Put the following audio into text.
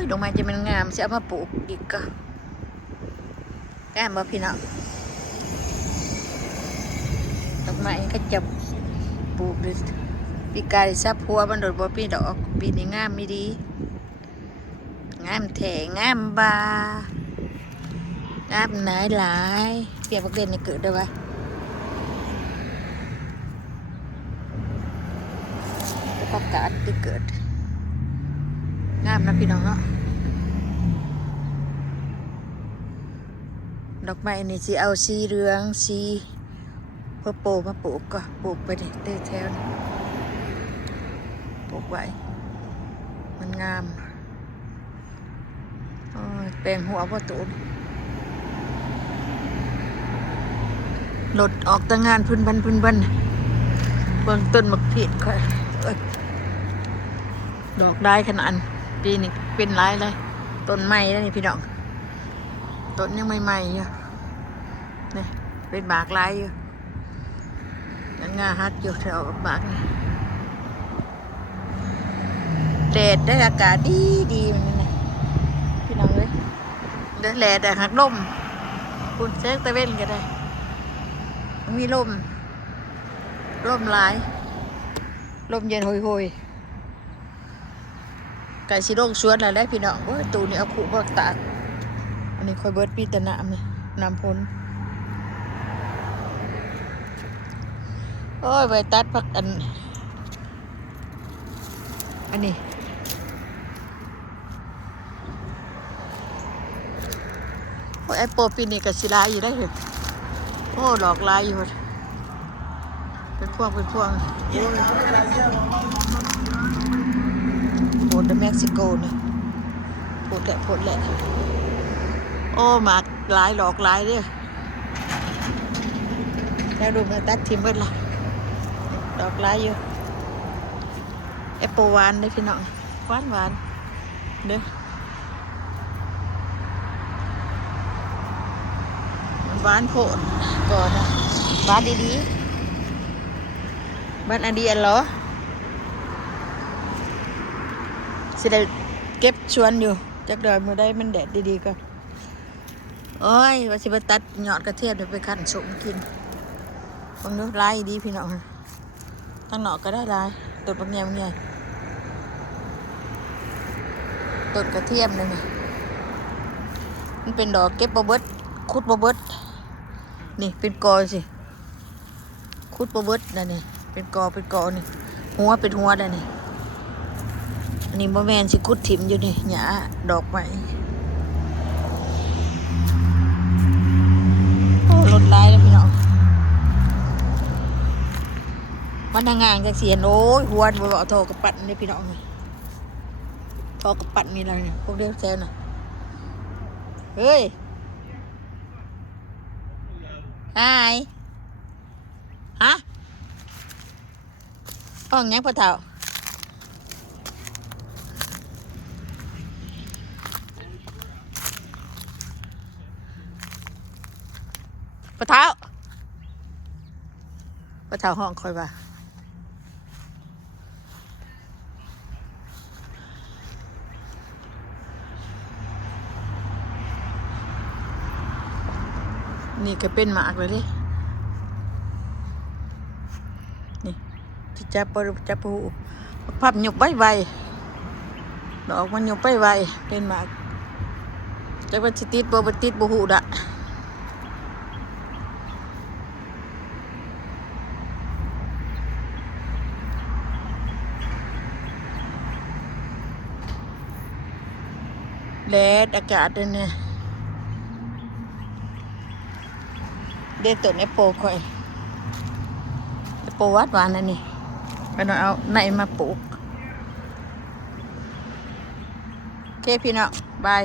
ยดอกไม้จะมันงามสิเอามาปลูกอีกก็งามบ่พี่น้องดอกไม้ก็จะปลูกด้วยปีกายซับหัวมันโดดบ่ปีดอกปีนี้งามไม่ดีงามแท้งามบางามหลายเปียกบักเด่นนี่เกิดได้ปะประกาศที่เกิดงามนะพี่น้องเนาะดอกไม้นี่สิเอาสีเหลืองสีเพื่อโปมาปลูกก็ปลูกไปเด้แถวนี้ปลูกไว้มันงามแปลงหัวพ่อตูนหลดออกแต่งานพื้นบันเบื้องต้นมักผิดค่อยดอกได้ขนาดปีนี้เป็นไรเลยต้นไม้แล้วนี่พี่น้องต้นยังใหม่ๆอยู่นี่เป็นบากลายอยู่นั่นงาฮัดอยู่แถวบากนี่แดดได้อากาศดีมันนี่พี่น้องเลยเด้อแดดแต่หักลมคุณเช็คตะเว้นก็ได้มีลมหลายลมเย็นโหยไก่สีโร่งสวนอะไรได้พี่น้องโอ้ยตูนี่เอาขู่บักตากอันนี้คอยเบิร์ดปีตะน้ำเลยน้ำพ้นโอ้ยใบตัดพักอันนี้โอ้ยไอโปปีนี่กับศิลาอยู่ได้เหรอโอ้ดอกลายอยู่เป็นพวงโอ้ยโพดเม็กซิโกนี่โพดแหละโอ้หมากลายดอกลายเนี่ยแล้วดูมันตัดทิมเบิดละดอกลายอยู่แอปเปิลหวานเลยพี่น้องหวานเด้อหวานโผล่ก่อนนะหวานดีบ้านอันดีอันเหรอสิได้เก็บชวนอยู่จักดอยมือได้มันแดดดีๆก็โอ้ยว่าสิไปตัดยอดกระเทียมเดี๋ยวไปคั่นสมกินบางนู้นลายดีพี่น้องตั้งหนอกก็ได้ลายต้นบางแง่ต้นกระเทียมเลยนะมันเป็นดอกเก็บบ่เบิดคุดบ่เบิดนี่เป็นกอสิคุดบ่เบิดนั่นนี่เป็นกอนี่หัวเป็นหัวได้นี่อันนี้บ่แม่นสิคุดถิ่มอยู่นี่หญ้าดอกไม้โอ้รถลายแล้วพี่น้องมันทางงานจักเสียนโอ้ยหัวบ่เอาโทรกับปั่นนี่พี่น้องโทรกับปั่นนี่อะไรเนี่ยพวกเดียวแซวน่ะเฮ้ยฮายฮะห้องยังพ่อเฒ่าพ่อเฒ่าห้องคอยว่านี่ก็เป็นหมากเลยดินี่จับปูพับหยกไวดอกมันหยกไวเป็นหมากจะเป็นติดบ่หูดะแดดอากาศเนี่ยเด็ดต้นแอปเปิลค่อยแอปเปิลหวานนั่นนี่ไปหน่อยเอาไหนมาปลูกโอเคพี่น้องบาย